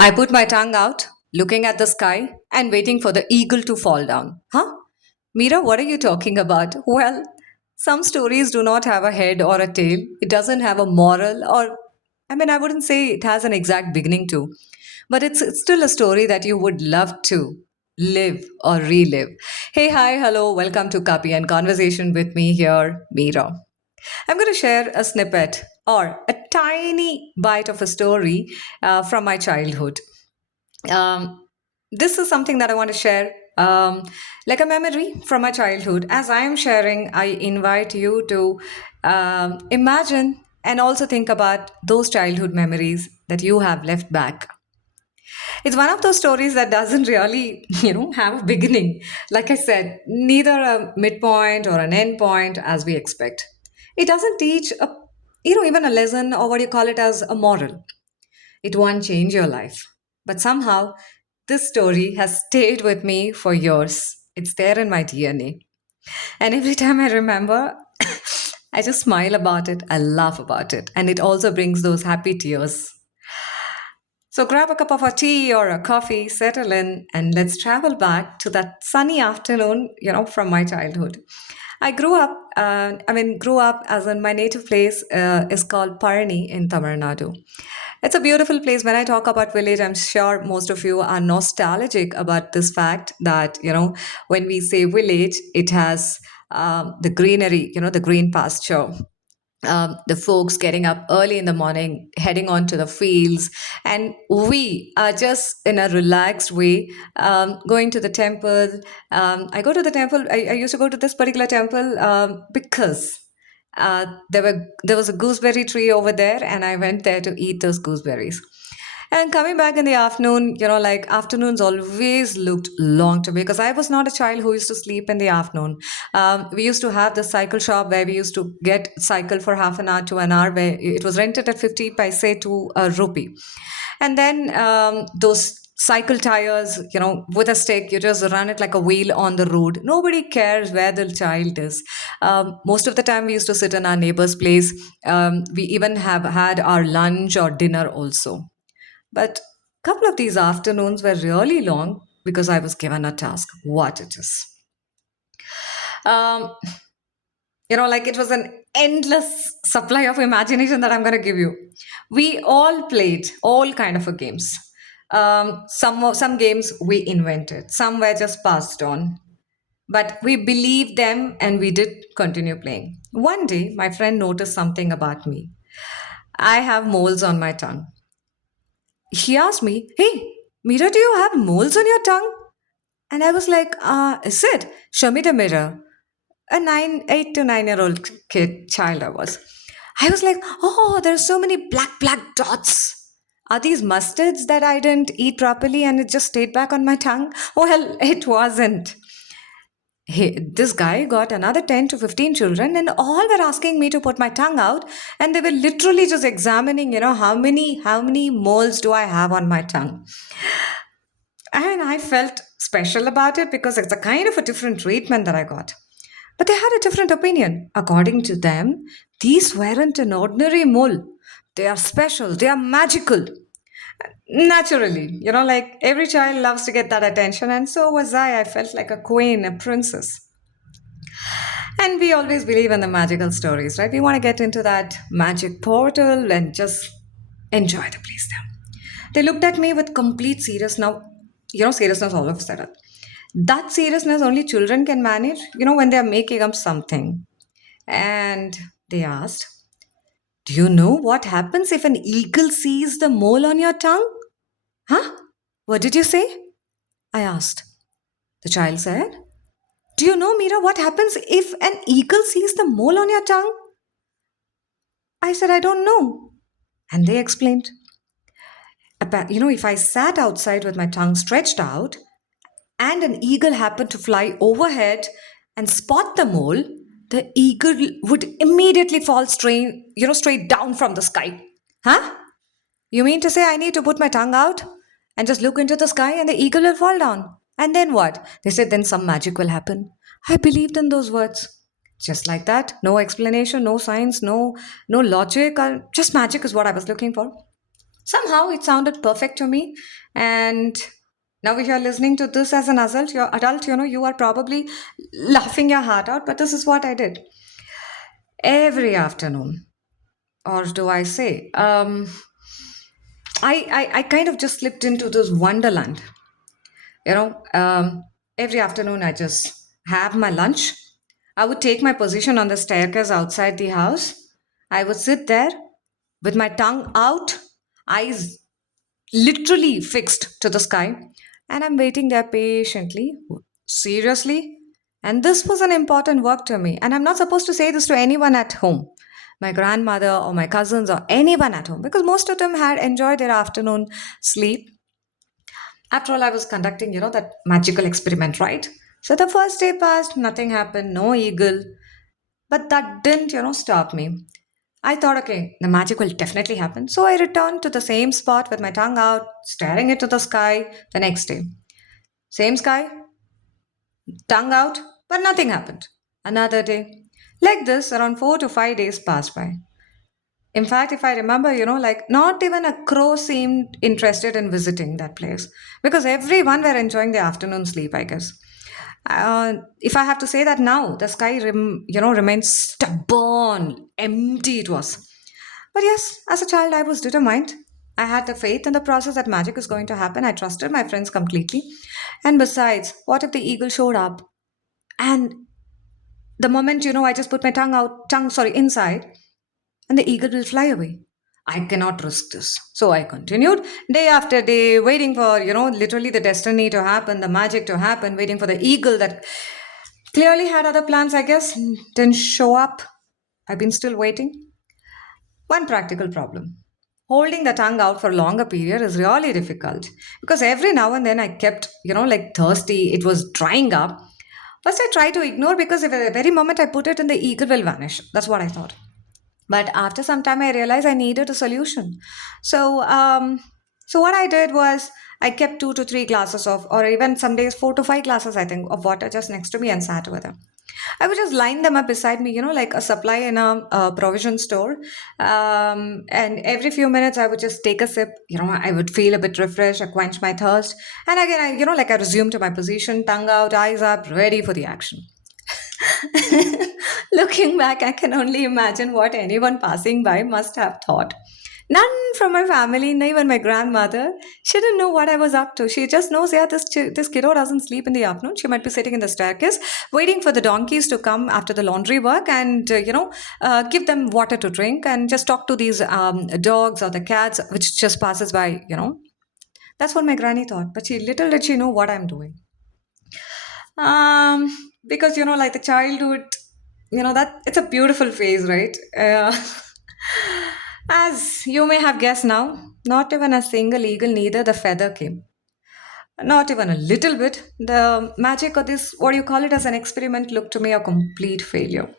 I put my tongue out, looking at the sky and waiting for the eagle to fall down. Huh? Mira, what are you talking about? Well, some stories do not have a head or a tail. It doesn't have a moral, or, I wouldn't say it has an exact beginning to, but it's still a story that you would love to live or relive. Hey, hi, hello, welcome to Copy and Conversation with me here, Mira. I'm going to share a snippet or a tiny bite of a story from my childhood. Um, this is something that I want to share, like a memory from my childhood. As I am sharing, I invite you to imagine and also think about those childhood memories that you have left back. It's one of those stories that doesn't really, have a beginning. Like I said, neither a midpoint or an end point as we expect. It doesn't teach even a lesson or what you call it as a moral. It won't change your life. But somehow, this story has stayed with me for years. It's there in my DNA. And every time I remember, I just smile about it, I laugh about it, and it also brings those happy tears. So grab a cup of a tea or a coffee, settle in, and let's travel back to that sunny afternoon, from my childhood. Grew up as in my native place is called Parani in Tamil Nadu. It's a beautiful place. When I talk about village, I'm sure most of you are nostalgic about this fact that, when we say village, it has the greenery, the green pasture, the folks getting up early in the morning, heading on to the fields, and we are just in a relaxed way going to the temple. I go to the temple. I used to go to this particular temple because there was a gooseberry tree over there, and I went there to eat those gooseberries. And coming back in the afternoon, like afternoons always looked long to me because I was not a child who used to sleep in the afternoon. We used to have the cycle shop where we used to get cycle for half an hour to an hour, where it was rented at 50 paise to a rupee. And then those cycle tires, with a stick, you just run it like a wheel on the road. Nobody cares where the child is. Most of the time, we used to sit in our neighbor's place. We even have had our lunch or dinner also. But a couple of these afternoons were really long because I was given a task, what it is. Um, like it was an endless supply of imagination that I'm going to give you. We all played all kind of a games. Some games we invented, some were just passed on, but we believed them and we did continue playing. One day, my friend noticed something about me. I have moles on my tongue. She asked me, "Hey, Mira, do you have moles on your tongue?" And I was like, is it? Show me the mirror. A 8 to 9 year old kid, child I was. I was like, oh, there are so many black dots. Are these mustards that I didn't eat properly and it just stayed back on my tongue? Well, it wasn't. This guy got another 10 to 15 children, and all were asking me to put my tongue out, and they were literally just examining, how many moles do I have on my tongue. And I felt special about it because it's a kind of a different treatment that I got. But they had a different opinion. According to them, these weren't an ordinary mole. They are special, they are magical. Naturally, like every child loves to get that attention, and so was I. I felt like a queen, a princess. And we always believe in the magical stories, right? We want to get into that magic portal and just enjoy the place there. They looked at me with complete seriousness all of a sudden. That seriousness only children can manage, when they're making up something. And they asked, "Do you know what happens if an eagle sees the mole on your tongue?" Huh? What did you say? I asked. The child said, "Do you know, Mira, what happens if an eagle sees the mole on your tongue?" I said, "I don't know." And they explained, if I sat outside with my tongue stretched out and an eagle happened to fly overhead and spot the mole, the eagle would immediately fall straight down from the sky. Huh? You mean to say I need to put my tongue out and just look into the sky and the eagle will fall down? And then what? They said then some magic will happen. I believed in those words. Just like that, no explanation, no science, no logic, just magic is what I was looking for. Somehow it sounded perfect to me. And now, if you're listening to this as an adult, you are probably laughing your heart out, but this is what I did every afternoon. Or do I say, I kind of just slipped into this wonderland. You know, every afternoon I just have my lunch. I would take my position on the staircase outside the house. I would sit there with my tongue out, eyes literally fixed to the sky, and I'm waiting there patiently, seriously. And this was an important work to me, and I'm not supposed to say this to anyone at home, my grandmother or my cousins or anyone at home, because most of them had enjoyed their afternoon sleep. After all, I was conducting, that magical experiment, right? So the first day passed, nothing happened, no eagle. But that didn't, stop me. I thought, okay, the magic will definitely happen. So I returned to the same spot with my tongue out, staring into the sky the next day. Same sky, tongue out, but nothing happened. Another day. Like this, around 4 to 5 days passed by. In fact, if I remember, like not even a crow seemed interested in visiting that place because everyone were enjoying their afternoon sleep, I guess. If I have to say that now, the sky, remains stubborn, empty it was. But yes, as a child, I was determined. I had the faith in the process that magic is going to happen. I trusted my friends completely. And besides, what if the eagle showed up? And the moment, I just put my tongue, inside, and the eagle will fly away. I cannot risk this. So I continued day after day, waiting for, literally the destiny to happen, the magic to happen, waiting for the eagle that clearly had other plans, I guess, didn't show up. I've been still waiting. One practical problem. Holding the tongue out for a longer period is really difficult because every now and then I kept, like thirsty, it was drying up. First, I tried to ignore because if at the very moment I put it in, the eagle will vanish. That's what I thought. But after some time, I realized I needed a solution. So, so what I did was I kept 2 to 3 glasses of, or even some days 4 to 5 glasses, I think, of water just next to me and sat with them. I would just line them up beside me, like a supply in a provision store. And every few minutes, I would just take a sip. I would feel a bit refreshed, I quench my thirst. And again, like I resumed to my position, tongue out, eyes up, ready for the action. Looking back, I can only imagine what anyone passing by must have thought. None from my family, not even my grandmother. She didn't know what I was up to. She just knows, yeah, this kiddo doesn't sleep in the afternoon. She might be sitting in the staircase, waiting for the donkeys to come after the laundry work and, give them water to drink and just talk to these dogs or the cats, which just passes by. That's what my granny thought. But little did she know what I'm doing. Um, because like the childhood, that it's a beautiful phase, right? As you may have guessed now, not even a single eagle, neither the feather came. Not even a little bit. The magic of this, what you call it as an experiment, looked to me a complete failure.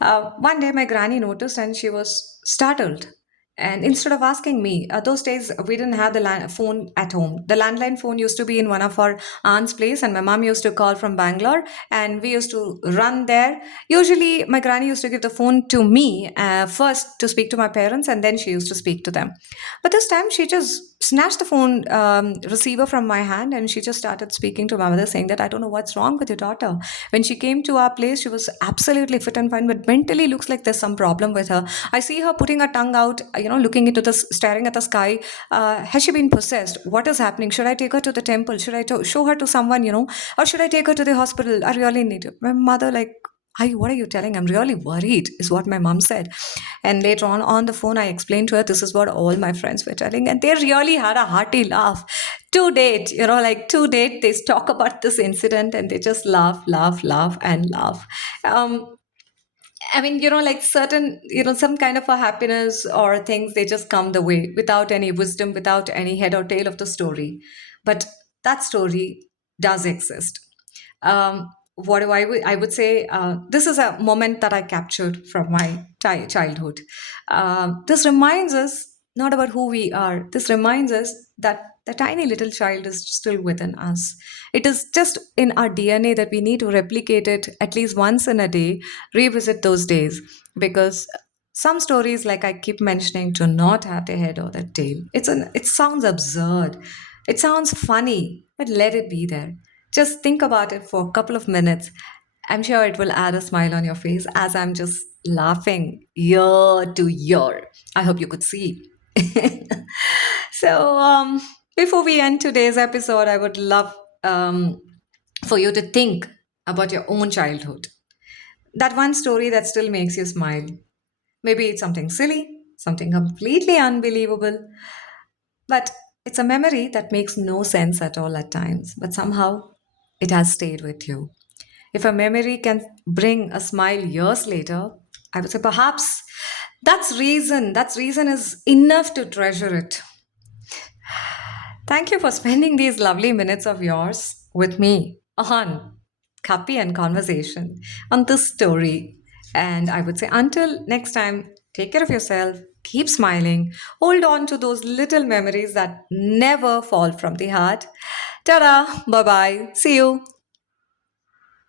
One day, my granny noticed and she was startled. And instead of asking me, those days we didn't have the phone at home. The landline phone used to be in one of our aunt's place, and my mom used to call from Bangalore, and we used to run there. Usually, my granny used to give the phone to me first to speak to my parents, and then she used to speak to them. But this time, she just snatched the phone receiver from my hand and she just started speaking to my mother, saying that I don't know what's wrong with your daughter. When she came to our place, she was absolutely fit and fine, but mentally looks like there's some problem with her. I see her putting her tongue out, looking into the, staring at the sky. Has she been possessed? What is happening? Should I take her to the temple? Should I show her to someone, or should I take her to the hospital? I really need it. My mother, like, what are you telling? I'm really worried, is what my mom said. And later on the phone, I explained to her this is what all my friends were telling, and they really had a hearty laugh. To date, to date, they talk about this incident and they just laugh, laugh, laugh, and laugh. Um, I mean, like certain, some kind of a happiness or things, they just come the way without any wisdom, without any head or tail of the story. But that story does exist. What do I would say this is a moment that I captured from my childhood. This reminds us not about who we are. This reminds us that the tiny little child is still within us. It is just in our DNA that we need to replicate it at least once in a day, revisit those days, because Some stories, like I keep mentioning, do not have the head or the tail. It sounds absurd. It sounds funny, but let it be there. Just think about it for a couple of minutes. I'm sure it will add a smile on your face as I'm just laughing ear to ear. I hope you could see. so, before we end today's episode, I would love for you to think about your own childhood. That one story that still makes you smile. Maybe it's something silly, something completely unbelievable, but it's a memory that makes no sense at all at times, but somehow it has stayed with you. If a memory can bring a smile years later, I would say perhaps that's reason is enough to treasure it. Thank you for spending these lovely minutes of yours with me on Kapi and conversation on this story. And I would say until next time, take care of yourself, keep smiling, hold on to those little memories that never fall from the heart. Ta-da, bye-bye, see you.